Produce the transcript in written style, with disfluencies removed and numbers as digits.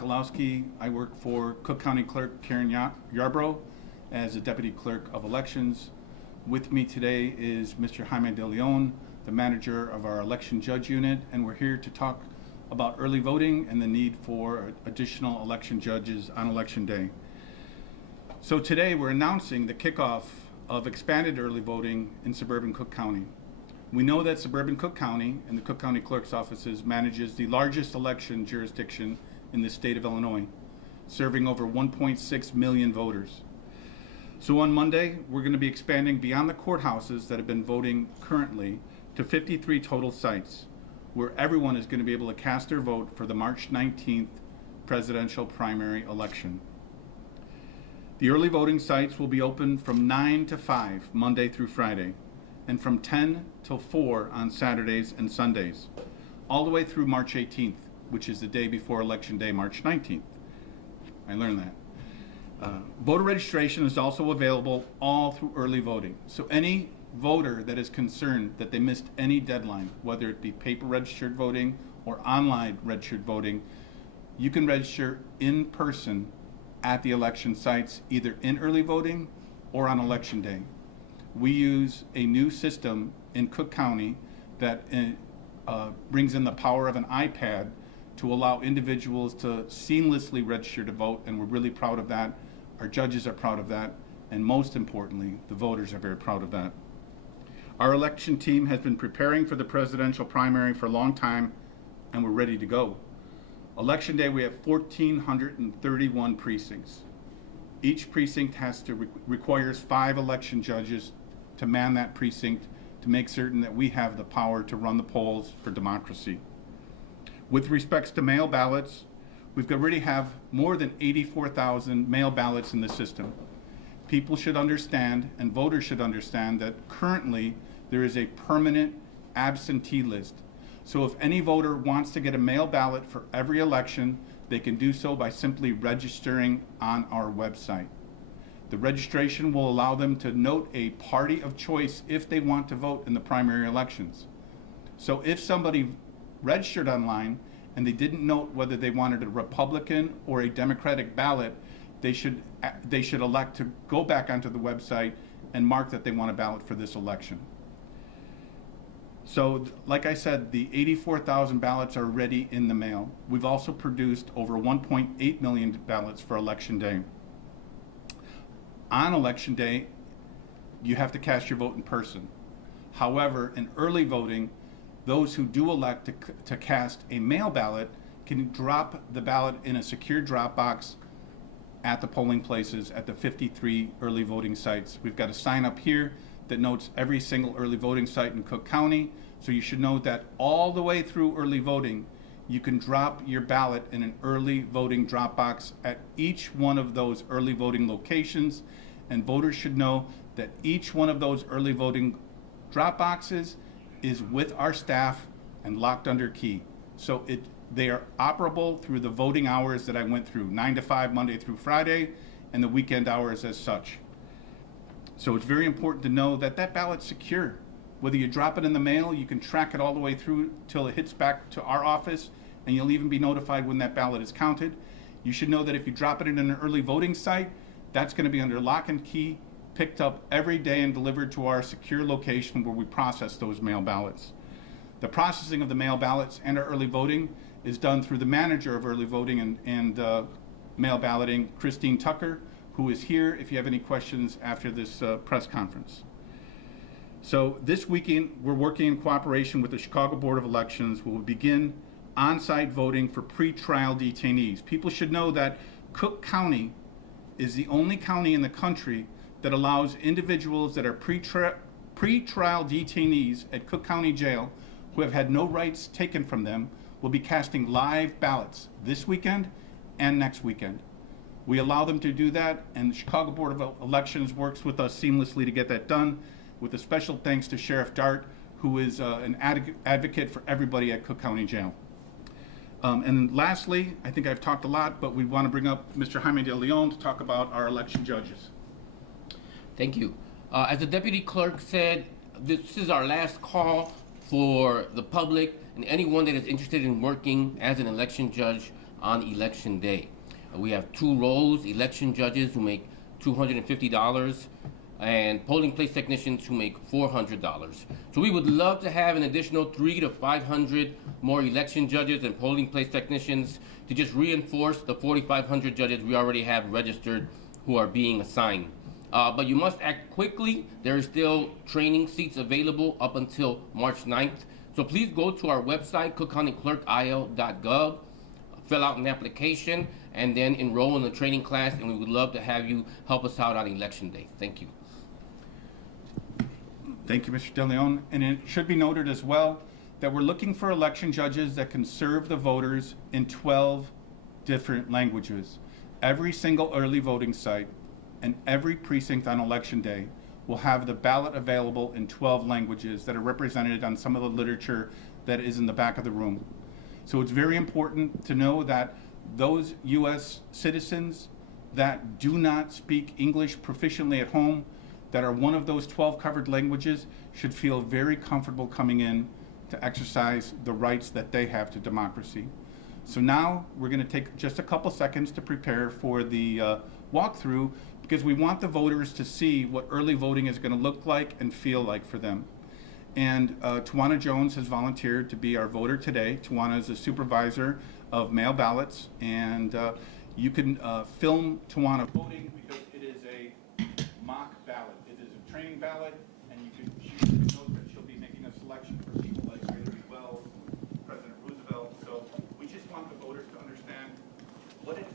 Kolowski. I work for Cook County Clerk Karen Yarbrough as a Deputy Clerk of Elections. With me today is Mr. Jaime De Leon, the manager of our Election Judge Unit, and we're here to talk about early voting and the need for additional election judges on Election Day. So today we're announcing the kickoff of expanded early voting in suburban Cook County. We know that suburban Cook County and the Cook County Clerk's offices manages the largest election jurisdiction in the state of Illinois, serving over 1.6 million voters. So on Monday, we're going to be expanding beyond the courthouses that have been voting currently to 53 total sites, where everyone is going to be able to cast their vote for the March 19th presidential primary election. The early voting sites will be open from 9 to 5, Monday through Friday, and from 10 till 4 on Saturdays and Sundays, all the way through March 18th, which is the day before Election Day, March 19th. I learned that. Voter registration is also available all through early voting. So any voter that is concerned that they missed any deadline, whether it be paper registered voting or online registered voting, you can register in person at the election sites, either in early voting or on Election Day. We use a new system in Cook County that brings in the power of an iPad to allow individuals to seamlessly register to vote, and we're really proud of that. Our judges are proud of that, and most importantly, the voters are very proud of that. Our election team has been preparing for the presidential primary for a long time, and we're ready to go. Election Day, we have 1,431 precincts. Each precinct requires 5 election judges to man that precinct to make certain that we have the power to run the polls for democracy. With respects to mail ballots, we've already have more than 84,000 mail ballots in the system. People should understand, and voters should understand, that currently there is a permanent absentee list. So if any voter wants to get a mail ballot for every election, they can do so by simply registering on our website. The registration will allow them to note a party of choice if they want to vote in the primary elections. So if somebody registered online and they didn't note whether they wanted a Republican or a Democratic ballot, they should elect to go back onto the website and mark that they want a ballot for this election. So, like I said, the 84,000 ballots are already in the mail. We've also produced over 1.8 million ballots for Election Day. On Election Day, you have to cast your vote in person. However, in early voting, those who do elect to cast a mail ballot can drop the ballot in a secure drop box at the polling places at the 53 early voting sites. We've got a sign up here that notes every single early voting site in Cook County, so you should know that all the way through early voting, you can drop your ballot in an early voting drop box at each one of those early voting locations, and voters should know that each one of those early voting drop boxes is with our staff and locked under key. So they are operable through the voting hours that I went through, 9 to 5 Monday through Friday, and the weekend hours as such. So it's very important to know that that ballot's secure. Whether you drop it in the mail, you can track it all the way through till it hits back to our office, and you'll even be notified when that ballot is counted. You should know that if you drop it in an early voting site, that's going to be under lock and key, picked up every day and delivered to our secure location where we process those mail ballots. The processing of the mail ballots and our early voting is done through the manager of early voting and mail balloting, Christine Tucker, who is here if you have any questions after this press conference. So this weekend, we're working in cooperation with the Chicago Board of Elections. We'll begin on-site voting for pretrial detainees. People should know that Cook County is the only county in the country that allows individuals that are pretrial detainees at Cook County Jail who have had no rights taken from them will be casting live ballots this weekend and next weekend. We allow them to do that, and the Chicago Board of Elections works with us seamlessly to get that done, with a special thanks to Sheriff Dart, who is an advocate for everybody at Cook County Jail. And lastly, I think I've talked a lot, but we want to bring up Mr. Jaime De Leon to talk about our election judges. Thank you. As the Deputy Clerk said, this is our last call for the public and anyone that is interested in working as an election judge on election day. We have 2 roles, election judges who make $250 and polling place technicians who make $400. So we would love to have an additional 300 to 500 more election judges and polling place technicians to just reinforce the 4,500 judges we already have registered who are being assigned. But you must act quickly. There are still training seats available up until March 9th. So please go to our website, cookcountyclerkil.gov, fill out an application, and then enroll in the training class, and we would love to have you help us out on election day. Thank you. Thank you, Mr. De Leon. And it should be noted as well that we're looking for election judges that can serve the voters in 12 different languages. Every single early voting site and every precinct on election day will have the ballot available in 12 languages that are represented on some of the literature that is in the back of the room. So it's very important to know that those U.S. citizens that do not speak English proficiently at home, that are one of those 12 covered languages, should feel very comfortable coming in to exercise the rights that they have to democracy. So now we're going to take just a couple seconds to prepare for the walkthrough, because we want the voters to see what early voting is going to look like and feel like for them. And Tawana Jones has volunteered to be our voter today. Tawana is a supervisor of mail ballots, and you can film Tawana voting because it is a mock ballot. It is a training ballot, and she knows that she'll be making a selection for people like Greater Wells, President Roosevelt. So we just want the voters to understand what it